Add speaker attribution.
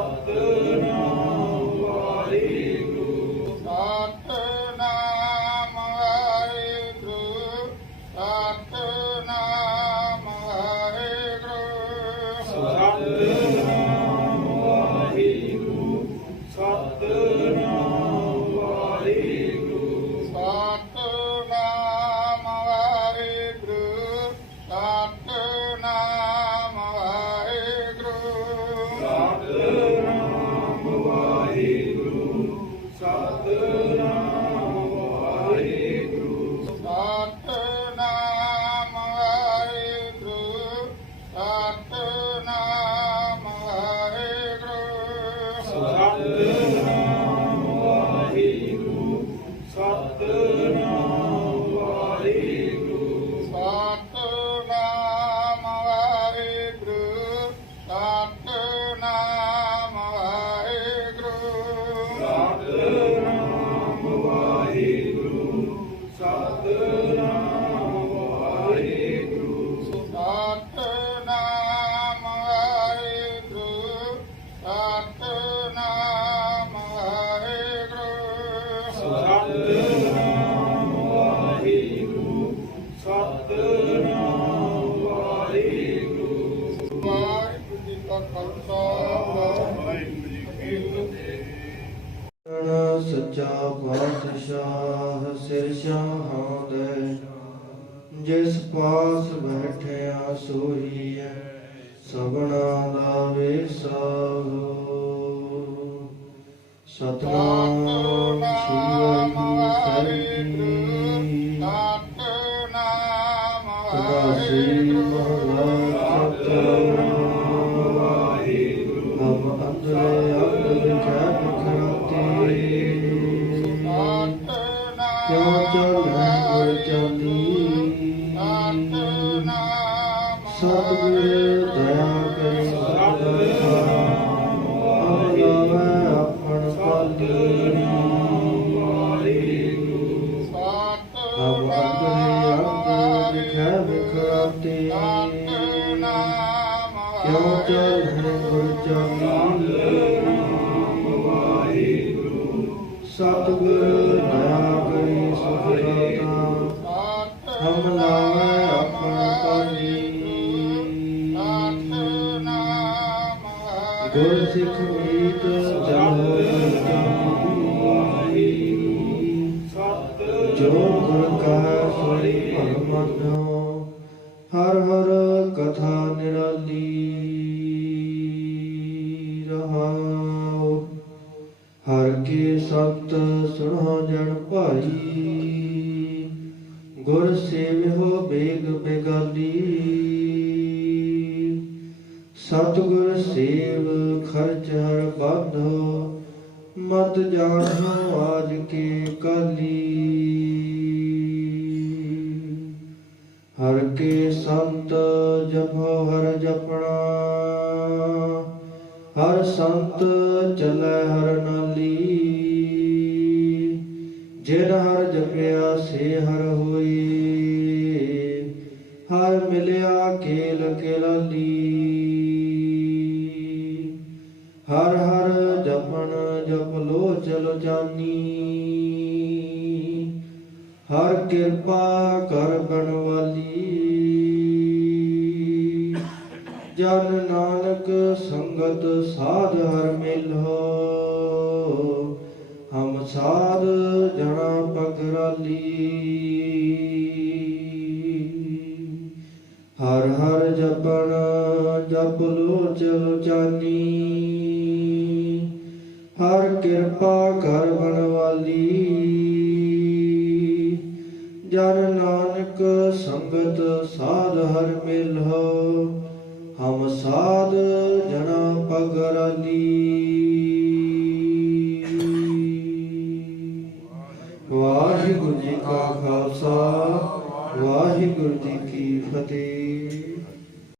Speaker 1: of the ਜਿਸ ਪਾਸ ਬੈਠਿਆ ਸੋਈ ਹੈ ਸਭਨਾ ਦਾ ਵੇਸਾਹੋ ਸਤਨਾਮ ਗੁਰ ਚੋਨੀ ਸਤਿਗੁਰ ਦਇਆ ਕਰੇ ਆਪਣਾ ਆਪਣ ਪਾਲਣਾ ਅਵਰਤ ਨੇ ਅੰਗ ਵਿਖੇ ਵਿਖਰਾਤੇ ਕਿਉ ਚਲ ਗੁਰ ਚੋਨੀ ਸਤਿਗੁਰ ਸਿੱਖ ਮੀਤ ਜਲੋ ਜੋ ਗੁਰ ਕਾ ਸੋਈ ਭਲ ਹਰ ਹਰ ਕਥਾ ਨਿਰਾਲੀ ਰਹਾਉ। ਹਰ ਕੇ ਸਤ ਸੁਣੋ ਜਨ ਭਾਈ, ਗੁਰ ਸੇਵਿਓ ਬੇਗ ਬੇਗਾਲੀ। ਸਤਿਗੁਰ ਸੇਵ ਖਰਚ ਹਰ ਬਾਧੋ ਮਤ ਜਾਣੋ ਆਜ ਕੇ ਕਾਲੀ। ਹਰ ਕੇ ਸੰਤ ਜਪੋ, ਹਰ ਜਪਣਾ। ਹਰ ਸੰਤ ਚਲੈ, ਹਰ ਨਾਲੀ। ਜਿਨ ਹਰ ਜਪਿਆ, ਸੇ ਹਰ ਹੋ ਹਰ ਹਰ ਜਪਣ ਜਪ ਲੋ ਚਲੋ ਜਾਨੀ। ਹਰ ਕਿਰਪਾ ਕਰ ਬਣਵਾਲੀ ਜਨ ਨਾਨਕ ਸੰਗਤ ਸਾਧ ਹਰ ਮਿਲੋ ਹਮ ਸਾਧ ਜਣਾ ਪਗਰਾਲੀ ਜਪ ਚਲ ਜਾਨੀ। ਹਰ ਕਿਰਪਾ ਕਰ ਬਣਵਾਲੀ ਜਨ ਨਾਨਕ ਸੰਗਤ ਸਾਧ ਹਰ ਮਿਲੋ ਹਮ ਸਾਧ ਜਨਾ ਪਗਰਾਲੀ ਵਾਹਿਗੁਰੂ ਜੀ ਕਾ ਖਾਲਸਾ, ਵਾਹਿਗੁਰੂ ਜੀ ਕੀ ਫਤਿਹ।